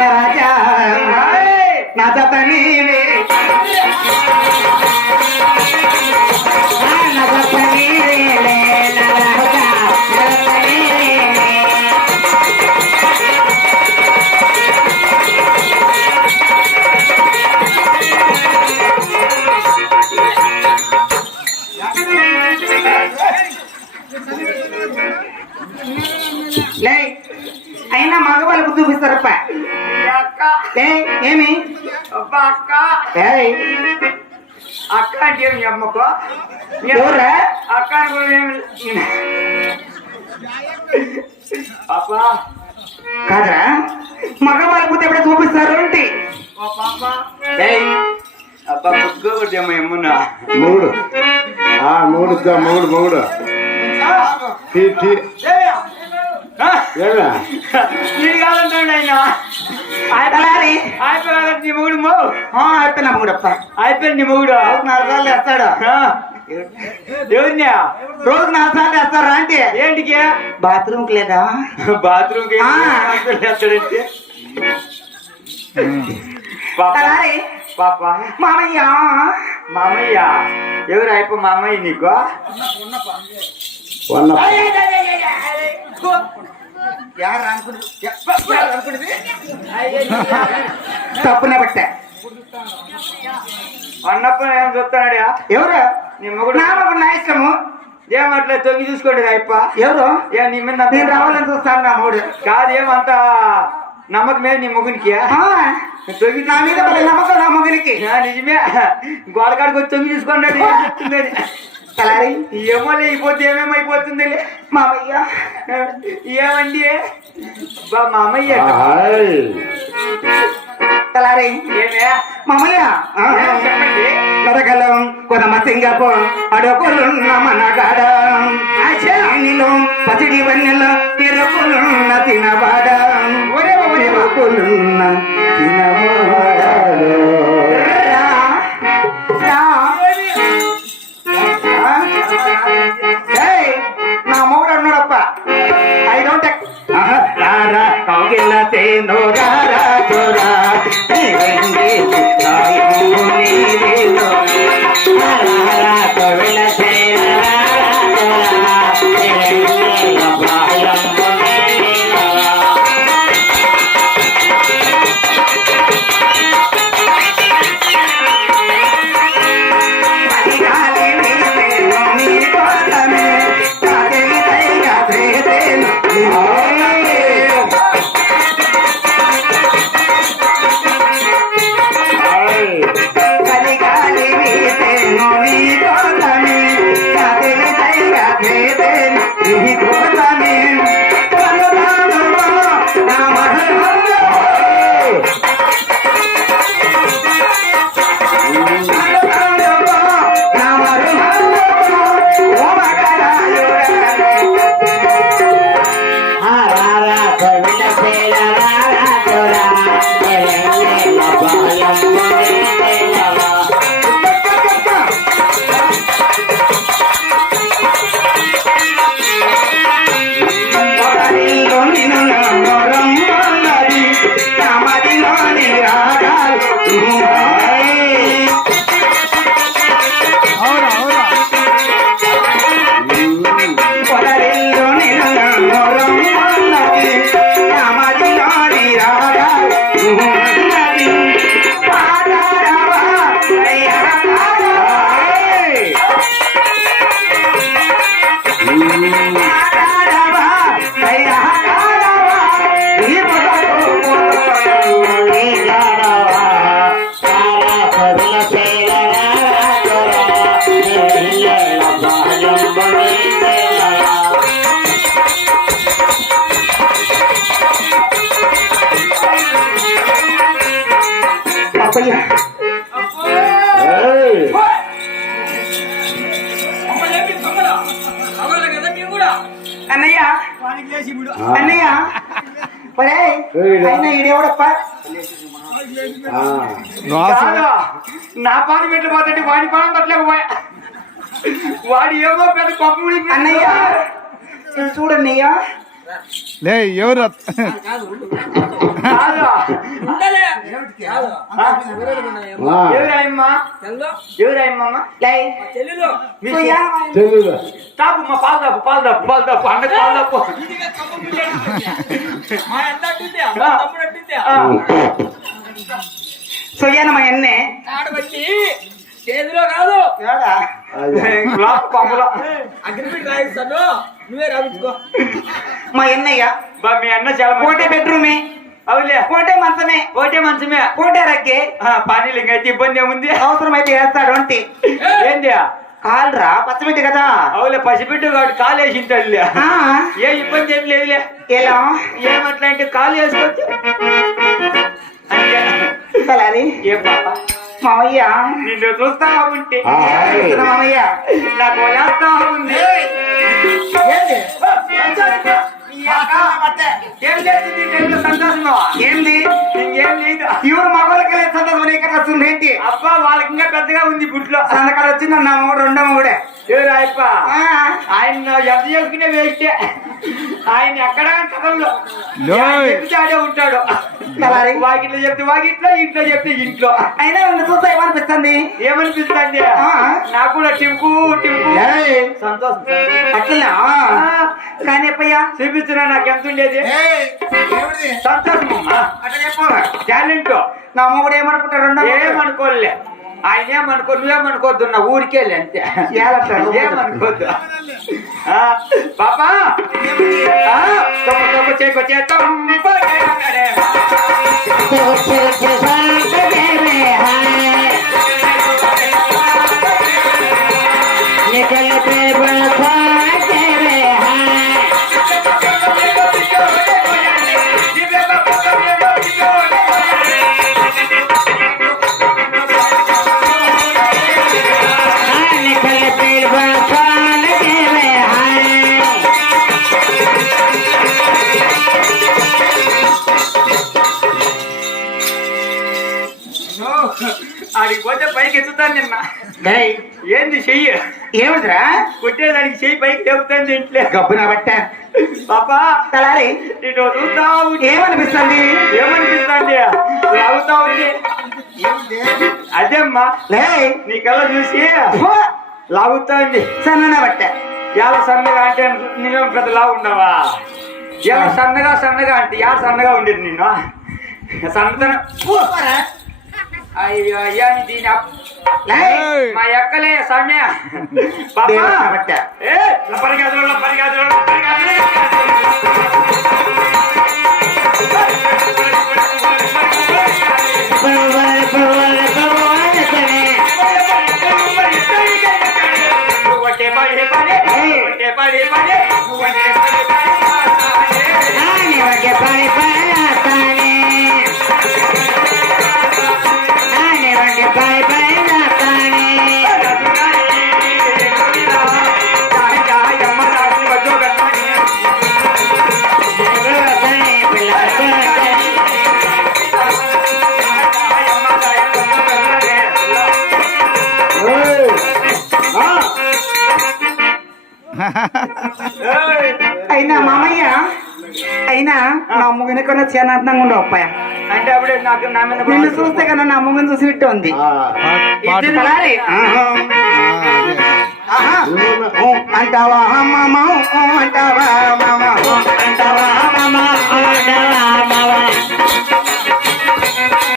రాజా ఏయ్! నా జత నీవే ఏమి? అబ్బా అక్క. అక్క అంటే ఏమి అమ్మకు ఎవరా అక్క పాపా కాదరా. మగవాళ్ళ బుద్ధి ఎప్పుడే చూపిస్తారు పాప. అబ్బా ముగ్గు ఒకటి అమ్మ ఎమ్మున్నా మూడు. ఆ మూడు మూడు. మూడు కాదంటాడు ఆయన అయిపోయి నీ మొగుడు మో? నీ మొగుడు? నాలుగు సార్లు వేస్తాడు ఆ. ఎవరినా రోజు నాలుగు సార్లు వేస్తారా అంటే? ఏంటికి? బాత్రూమ్కి లేదా బాత్రూమ్కి ఆ. ఎక్కడంటే పాప. మామయ్య. మామయ్య. ఎవరు అయిపో మామయ్య నీకు? యారు అనుకుని తప్పునే పట్టా. అన్నప్పుడు ఏం చూస్తాడా ఎవరు? నీ మొగుడు. నా మగుడు నా ఇష్టము. ఏమట్లా తొంగి చూసుకోండి అయిప ఎవరు? ఏ నీ మీద నేను రావాలని చూస్తాను నా మూడు కాదు ఏమంత నమ్మకమే నీ మొగునికి? తొంగి నా మీద నమ్మకం నా మగునికి? నిజమే. గోడకాడికి వచ్చి తొంగి చూసుకోండి ఏమో అయిపోతే ఏమేమైపోతుంది మామయ్య ఏమండి బా మామయ్య. తలారి ఏమే? మామయ్య ఏం చెప్పండి. నరకలం కొదమ సింగపూర్ అడుగులున్న మనగాడ. ఆశలో పసిడి వన్నెల తిరుపులున్న తినవాడ తిరుపులున్న తినవాడలో అన్నయ్య. అన్నయ్య. ఒరే. అయినా ఈడెవడప్ప నా పాని పెట్టి పోతండి వాడి పానం తట్లేక పోయా వాడు ఏమో పెద్ద కొప్ప ముడిపి అన్నయ్య. చూడన్నయ్య లే ఎవరు. తాపు మా పాలు తప్పు పాలు తప్పు పాలు తప్పు అన్నకు పాలు తప్పు మా అన్న అట్టిందే మా తమ్ముడు చేతిలో కాదు. అదే. లోపల పంపలో అగ్రిమెంట్ రాయిస్తాను. నువ్వే రాయించుకో మా అన్నయ్య. బా మీ అన్న చాలా ఒకటే బెడ్రూమే. అవులే ఒకటే మంచమే. ఒకటే మంచమే. ఒకటే రక్కే ఆ, పని ఇంకైతే ఇబ్బంది ఏముంది? అవసరమైతే వేస్తాడు అంటే ఏంది? కాలురా పచ్చబిడ్డ కదా. అవులే పసిబిడ్డ వాడు కాలు వేసిన తల్లి ఏ ఇబ్బంది ఏం లేదులే. ఎలా? ఏమట్లా అంటే కాలు వేసుకోవచ్చు? అంతే తలారి. ఏ పాప? మామయ్య నిన్ను చూస్తా ఉంటే? మామయ్య. నాకు వలేస్తా ఉంది. ఏం ఏంది? ఇంకేం లేదు. ఇవరు మగవాళ్ళకి సంతోషం? ఇక్కడ వస్తుంది ఏంటి? అబ్బా వాళ్ళకి ఇంకా పెద్దగా ఉంది గుడ్లో. సంతకాలు వచ్చింది నా మొగుడు ఎవరు అయ్యప్ప ఆ, ఆయన ఎంత చేసుకునే వేస్టే. ఆయన ఎక్కడ కథల్లో లోయ్. చెప్తే ఆడే ఉంటాడు. వాకిట్లో చెప్తే వాకిట్లో ఇంట్లో చెప్తే ఇంట్లో. అయినా చూస్తే ఏమనిపిస్తుంది? ఏమనిపిస్తుంది? ఆ. నాకు కూడా టింకు టింకు. సంతోషం. అట్లా కానీ అప్పయ్యా చూపిస్తున్నా నాకు ఎంత ఉండేది? సంతోషం అమ్మా. అట్లా చెప్పు. టాలెంట్. నా మొగుడు ఏమనుకుంటాడు రెండో మొగుడు? ఏమనుకోలే ఆయన ఏమనుకో నువ్వేమనుకోవద్దు నా ఊరికే అంతే. ఏలట్లా? ఏమనుకోవద్దు ఆ, పాపా! ఆ, తొక్క ఆడికి పోతే పైకి ఎత్తుతాను నిన్న. ఏంది చెయ్యి? ఏమిటిరా కొట్టేదానికి చెయ్యి పైకి లేపుతాను ఇంట్లో. గబ్బున బట్ట. పాపా తలారి. నేను చూస్తా ఉంటే ఏమనిపిస్తుంది? ఏమనిపిస్తుంది లాగుతా ఉంది అదేమ్మా లే నీ కళ్ళ చూసి లాగుతా ఉంది సన్న బట్ట. ఎలా సన్నగా అంటే నువ్వేం పెద్ద లావు ఉన్నావా? ఎలా సన్నగా సన్నగా అంటే యా సన్నగా ఉండేది నిన్ను? సన్నతనం. అయ్యో అయ్యా దీని మా ఎక్కలే సమయ. బట్ట. ఏ లపరిగాదులు లపరిగాదులు లపరిగాదులు ఒకటే అమ్మగుని కన్నా చాలా అందంగా ఉండవు అప్పయ్య. అంటే అప్పుడు నాకు నా మీద నిన్ను చూస్తే కన్నా నా అమ్మగుని చూసినట్టు ఉంది అంటావా తలారి అంటావా అంటావా అంటావా